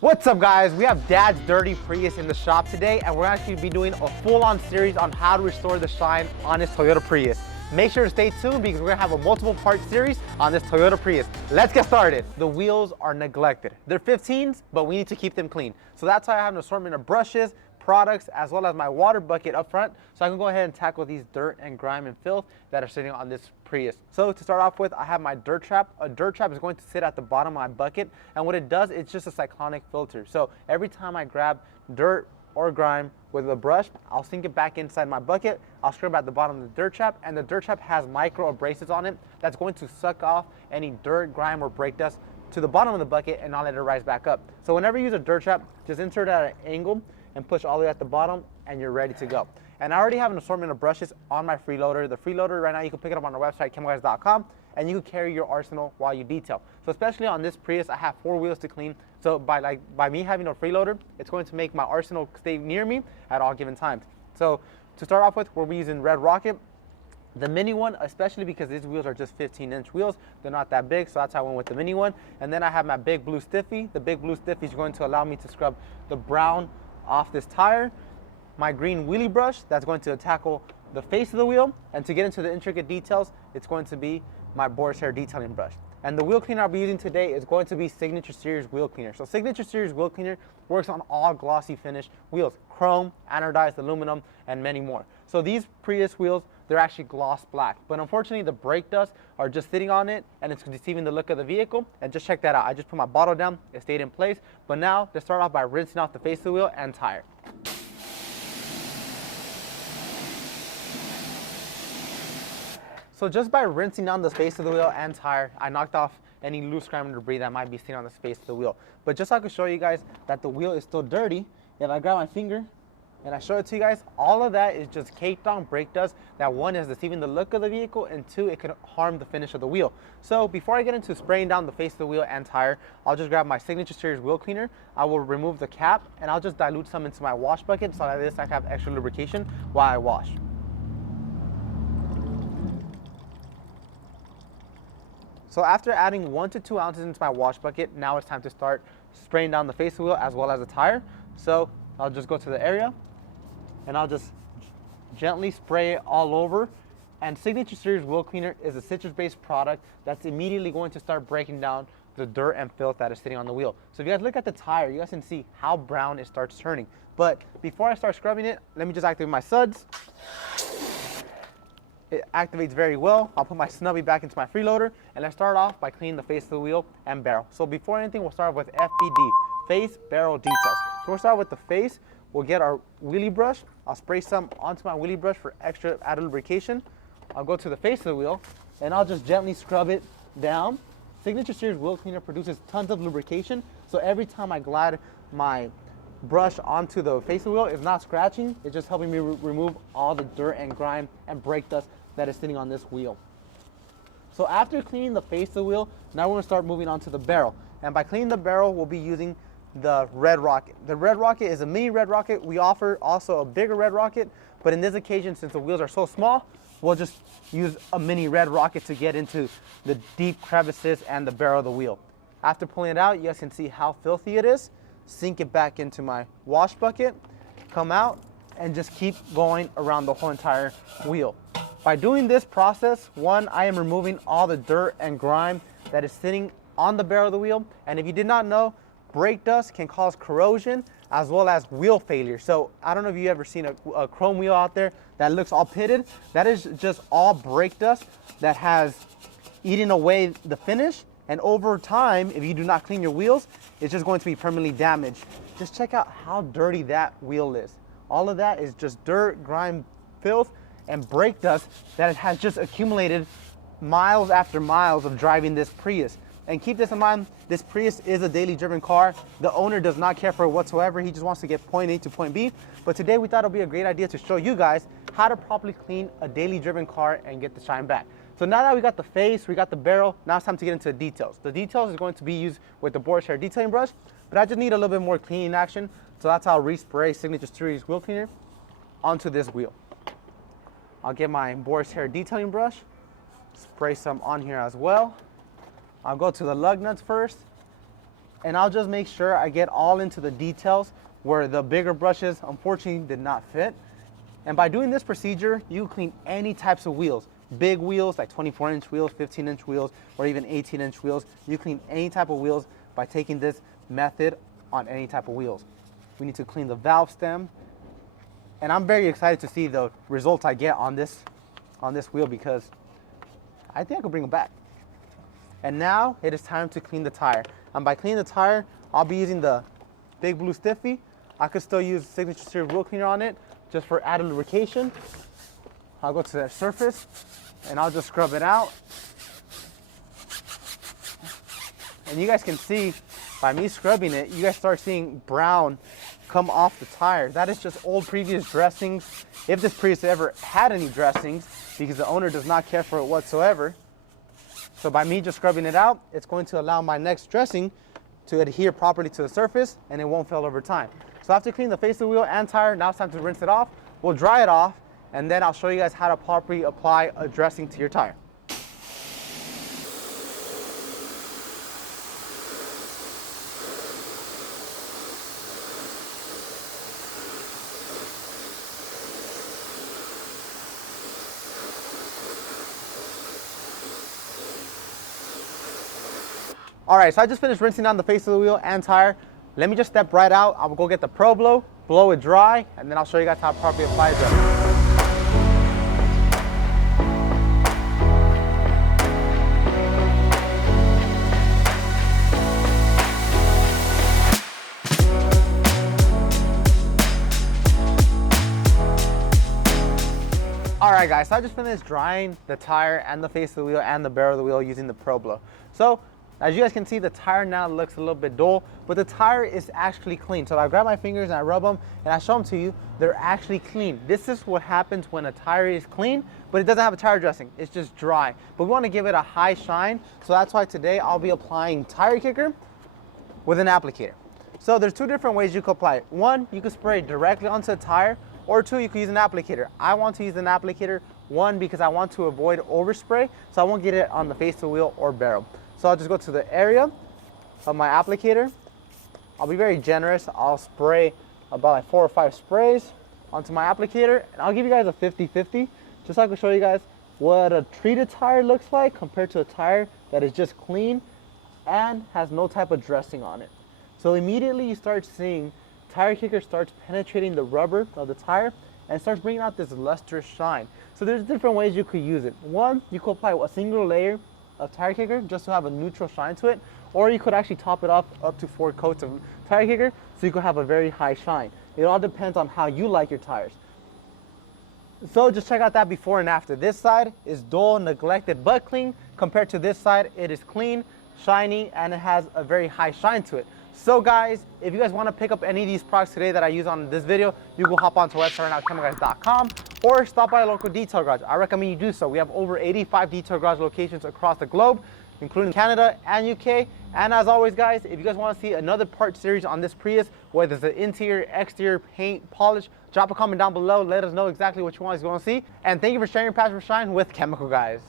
What's up guys, we have Dad's Dirty Prius in the shop today and we're actually be doing a full-on series on how to restore the shine on this Toyota Prius. Make sure to stay tuned because we're gonna have a multiple part series on this Toyota Prius. Let's get started. The wheels are neglected. They're 15s, but we need to keep them clean. So that's why I have an assortment of brushes, products, as well as my water bucket up front, so I can go ahead and tackle these dirt and grime and filth that are sitting on this Prius. So to start off with, I have my dirt trap. A dirt trap is going to sit at the bottom of my bucket, and what it does, it's just a cyclonic filter. So every time I grab dirt or grime with a brush, I'll sink it back inside my bucket, I'll scrub at the bottom of the dirt trap, and the dirt trap has micro abrasives on it that's going to suck off any dirt, grime, or brake dust to the bottom of the bucket and not let it rise back up. So whenever you use a dirt trap, just insert it at an angle and push all the way at the bottom and you're ready to go. And I already have an assortment of brushes on my freeloader. The freeloader right now, you can pick it up on our website, chemicalguys.com, and you can carry your arsenal while you detail. So especially on this Prius, I have 4 wheels to clean. So by me having a freeloader, it's going to make my arsenal stay near me at all given times. So to start off with, we're using Red Rocket. The mini one, especially because these wheels are just 15-inch wheels, they're not that big, so that's how I went with the mini one. And then I have my big blue stiffy. The big blue stiffy is going to allow me to scrub the brown off this tire. My green wheelie brush, that's going to tackle the face of the wheel. And to get into the intricate details, it's going to be my Boar's Hair detailing brush. And the wheel cleaner I'll be using today is going to be Signature Series wheel cleaner. So Signature Series wheel cleaner works on all glossy finish wheels, chrome, anodized aluminum, and many more. So these Prius wheels, they're actually gloss black, but unfortunately the brake dust are just sitting on it and it's deceiving the look of the vehicle. And just check that out, I just put my bottle down, it stayed in place. But now let's start off by rinsing off the face of the wheel and tire. So just by rinsing down the face of the wheel and tire, I knocked off any loose grime and debris that might be sitting on the face of the wheel. But just so I can show you guys that the wheel is still dirty, if I grab my finger and I show it to you guys, all of that is just caked on brake dust that, one, is deceiving the look of the vehicle, and two, it could harm the finish of the wheel. So before I get into spraying down the face of the wheel and tire, I'll just grab my Signature Series wheel cleaner. I will remove the cap and I'll just dilute some into my wash bucket so that I can have extra lubrication while I wash. So after adding 1 to 2 ounces into my wash bucket, now it's time to start spraying down the face of the wheel as well as the tire. So I'll just go to the area and I'll just gently spray it all over. And Signature Series wheel cleaner is a citrus-based product that's immediately going to start breaking down the dirt and filth that is sitting on the wheel. So if you guys look at the tire, you guys can see how brown it starts turning. But before I start scrubbing it, let me just activate my suds. It activates very well. I'll put my snubby back into my freeloader, and let's start off by cleaning the face of the wheel and barrel. So before anything, we'll start with FBD, face barrel details. So we'll start with the face. We'll get our wheelie brush. I'll spray some onto my wheelie brush for extra added lubrication. I'll go to the face of the wheel, and I'll just gently scrub it down. Signature Series wheel cleaner produces tons of lubrication, so every time I glide my brush onto the face of the wheel, it's not scratching, it's just helping me remove all the dirt and grime and brake dust that is sitting on this wheel. So after cleaning the face of the wheel, now we're going to start moving on to the barrel. And by cleaning the barrel, we'll be using the Red Rocket. The Red Rocket is a mini Red Rocket. We offer also a bigger Red Rocket, but in this occasion, since the wheels are so small, we'll just use a mini Red Rocket to get into the deep crevices and the barrel of the wheel. After pulling it out, you guys can see how filthy it is. Sink it back into my wash bucket, come out, and just keep going around the whole entire wheel. By doing this process, one, I am removing all the dirt and grime that is sitting on the barrel of the wheel. And if you did not know, brake dust can cause corrosion as well as wheel failure. So I don't know if you've ever seen a chrome wheel out there that looks all pitted. That is just all brake dust that has eaten away the finish. And over time, if you do not clean your wheels, it's just going to be permanently damaged. Just check out how dirty that wheel is. All of that is just dirt, grime, filth, and brake dust that has just accumulated miles after miles of driving this Prius. And keep this in mind, this Prius is a daily driven car. The owner does not care for it whatsoever. He just wants to get point A to point B. But today we thought it would be a great idea to show you guys how to properly clean a daily driven car and get the shine back. So now that we got the face, we got the barrel, now it's time to get into the details. The details is going to be used with the Boar's Hair detailing brush, but I just need a little bit more cleaning action. So that's how I'll respray Signature Series wheel cleaner onto this wheel. I'll get my Boar's Hair detailing brush, spray some on here as well. I'll go to the lug nuts first, And I'll just make sure I get all into the details where the bigger brushes unfortunately did not fit. And by doing this procedure, you clean any types of wheels. Big wheels like 24-inch wheels, 15-inch wheels, or even 18-inch wheels. You clean any type of wheels by taking this method on any type of wheels. We need to clean the valve stem. And I'm very excited to see the results I get on this wheel, because I think I could bring them back. And now it is time to clean the tire. And by cleaning the tire, I'll be using the Big Blue Stiffy. I could still use Signature Series wheel cleaner on it just for added lubrication. I'll go to that surface and I'll just scrub it out. And you guys can see by me scrubbing it, you guys start seeing brown come off the tire. That is just old previous dressings. If this Prius ever had any dressings, because the owner does not care for it whatsoever. So by me just scrubbing it out, it's going to allow my next dressing to adhere properly to the surface and it won't fail over time. So after cleaning the face of the wheel and tire, now it's time to rinse it off. We'll dry it off and then I'll show you guys how to properly apply a dressing to your tire. All right, so I just finished rinsing down the face of the wheel and tire. Let me just step right out. I will go get the Pro blow it dry, and then I'll show you guys how to properly apply it. All right, guys, so I just finished drying the tire and the face of the wheel and the barrel of the wheel using the Pro Blow. So as you guys can see, the tire now looks a little bit dull, but the tire is actually clean. So I grab my fingers and I rub them and I show them to you, they're actually clean. This is what happens when a tire is clean, but it doesn't have a tire dressing, it's just dry. But we want to give it a high shine, so that's why today I'll be applying tire kicker with an applicator. So there's two different ways you can apply it. One, you can spray directly onto the tire, or two, you can use an applicator. I want to use an applicator, one, because I want to avoid overspray, so I won't get it on the face of the wheel or barrel. So I'll just go to the area of my applicator. I'll be very generous. I'll spray about like 4 or 5 sprays onto my applicator, and I'll give you guys a 50-50, just so I can show you guys what a treated tire looks like compared to a tire that is just clean and has no type of dressing on it. So immediately you start seeing tire kicker starts penetrating the rubber of the tire and starts bringing out this lustrous shine. So there's different ways you could use it. One, you could apply a single layer of tire kicker just to have a neutral shine to it, or you could actually top it off up to 4 coats of tire kicker so you could have a very high shine. It all depends on how you like your tires. So just check out that before and after. This side is dull, neglected, but clean. Compared to this side, it is clean, shiny, and it has a very high shine to it. So guys, if you guys want to pick up any of these products today that I use on this video, you can hop onto our website right now, chemicalguys.com, or stop by a local detail garage. I recommend you do so. We have over 85 detail garage locations across the globe, including Canada and UK. And as always, guys, if you guys want to see another part series on this Prius, whether it's the interior, exterior, paint, polish, drop a comment down below. Let us know exactly what you want to see. And thank you for sharing your passion for shine with Chemical Guys.